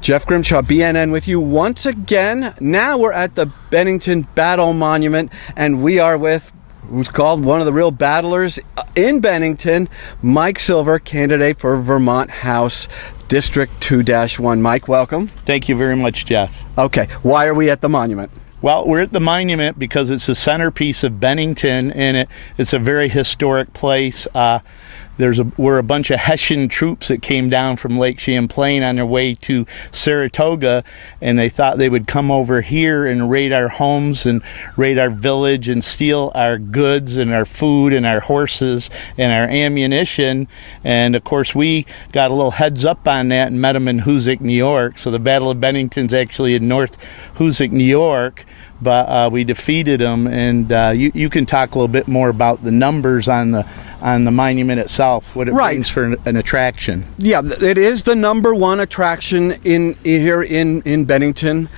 Jeff Grimshaw, BNN, with you once again. Now we're at the Bennington Battle Monument, and we are with who's called one of the real battlers in Bennington, Mike Silver, candidate for Vermont House District 2-1. Mike, welcome. Thank you very much, Jeff. Okay, why are we at the monument? Well, we're at the monument because it's the centerpiece of Bennington, and it's a very historic place. We're a bunch of Hessian troops that came down from Lake Champlain on their way to Saratoga, and they thought they would come over here and raid our homes and raid our village and steal our goods and our food and our horses and our ammunition. And of course, we got a little heads up on that and met them in Hoosick, New York. So the Battle of Bennington's actually in North Hoosick, New York. But we defeated them, and you can talk a little bit more about the numbers on the monument itself, what it brings for an attraction. Yeah, it is the #1 attraction here in Bennington.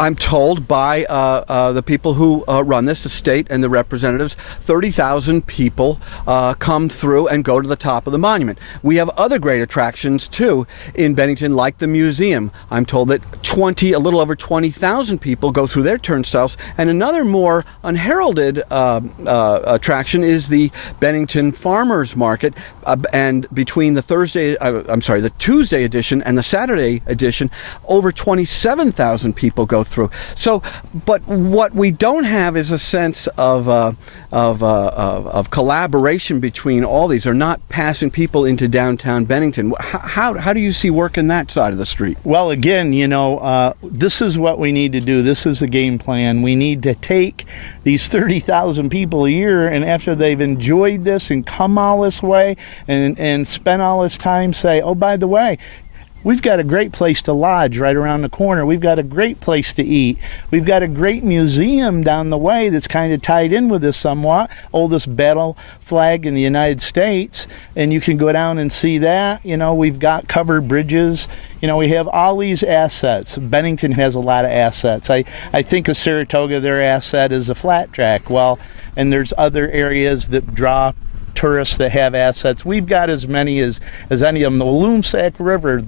I'm told by the people who run this, the state and the representatives, 30,000 people come through and go to the top of the monument. We have other great attractions too in Bennington, like the museum. I'm told that a little over 20,000 people go through their turnstiles, and another more unheralded attraction is the Bennington Farmers Market. And between the Tuesday edition and the Saturday edition, over 27,000 people go through. So, but what we don't have is a sense of collaboration between all these. They're not passing people into downtown Bennington. How do you see working that side of the street? Well, again, this is what we need to do. This is the game plan. We need to take these 30,000 people a year, and after they've enjoyed this and come all this way and spent all this time, say, oh, by the way, we've got a great place to lodge right around the corner. We've got a great place to eat. We've got a great museum down the way that's kind of tied in with this somewhat. Oldest battle flag in the United States. And you can go down and see that. We've got covered bridges. We have all these assets. Bennington has a lot of assets. I think of Saratoga, their asset is a flat track. Well, and there's other areas that draw tourists that have assets. We've got as many as any of them. The Walloomsac River,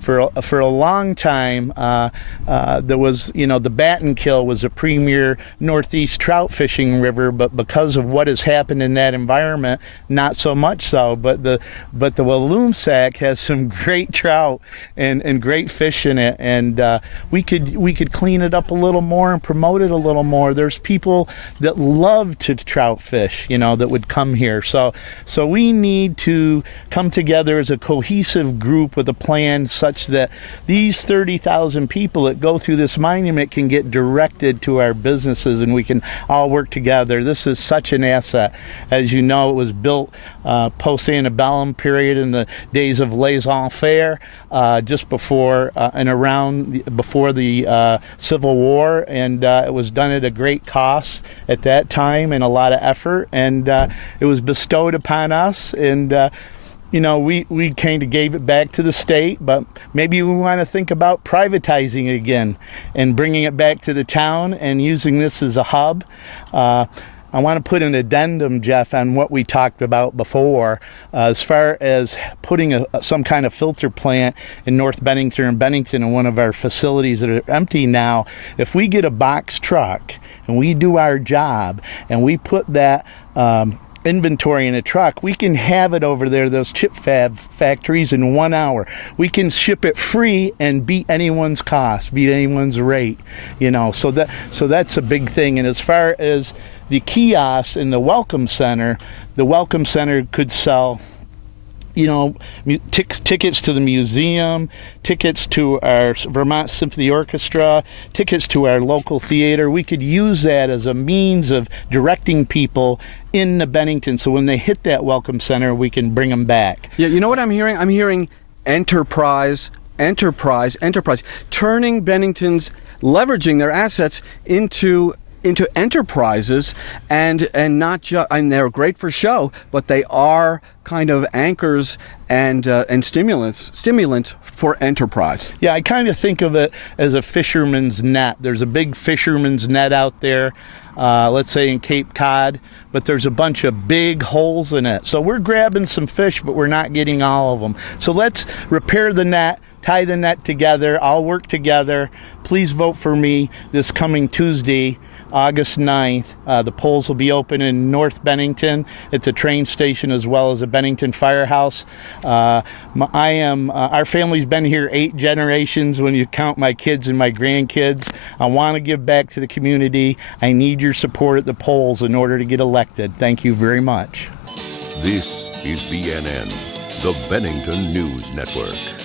for a long time, there was, the Battenkill was a premier northeast trout fishing river, but because of what has happened in that environment, not so much so. But the Walloomsac has some great trout and great fish in it, and we could clean it up a little more and promote it a little more. There's people that love to trout fish, that would come here. So we need to come together as a cohesive group with a plan such that these 30,000 people that go through this monument can get directed to our businesses, and we can all work together. This is such an asset. As you know, it was built post-antebellum period in the days of laissez-faire, just before before the Civil War, and it was done at a great cost at that time and a lot of effort, and it was bestowed upon us, and we kind of gave it back to the state, but maybe we want to think about privatizing it again and bringing it back to the town and using this as a hub. I want to put an addendum, Jeff, on what we talked about before, as far as putting some kind of filter plant in North Bennington and Bennington in one of our facilities that are empty now. If we get a box truck and we do our job and we put that inventory in a truck, we can have it over there, those chip fab factories, in 1 hour. We can ship it free and beat anyone's cost, beat anyone's rate, so that's a big thing. And as far as the kiosks in the Welcome Center could sell tickets to the museum, tickets to our Vermont Symphony Orchestra, tickets to our local theater. We could use that as a means of directing people into Bennington, so when they hit that Welcome Center, we can bring them back. Yeah, you know what I'm hearing? I'm hearing enterprise, turning Bennington's, leveraging their assets into enterprises, and not just, and they're great for show, but they are kind of anchors and stimulants for enterprise. Yeah, I kind of think of it as a fisherman's net. There's a big fisherman's net out there, let's say in Cape Cod, but there's a bunch of big holes in it. So we're grabbing some fish, but we're not getting all of them. So let's repair the net, tie the net together. I'll work together. Please vote for me this coming Tuesday, August 9th. The polls will be open in North Bennington at the train station as well as the Bennington Firehouse. Our family's been here 8 generations when you count my kids and my grandkids. I want to give back to the community. I need your support at the polls in order to get elected. Thank you very much. This is BNN, the Bennington News Network.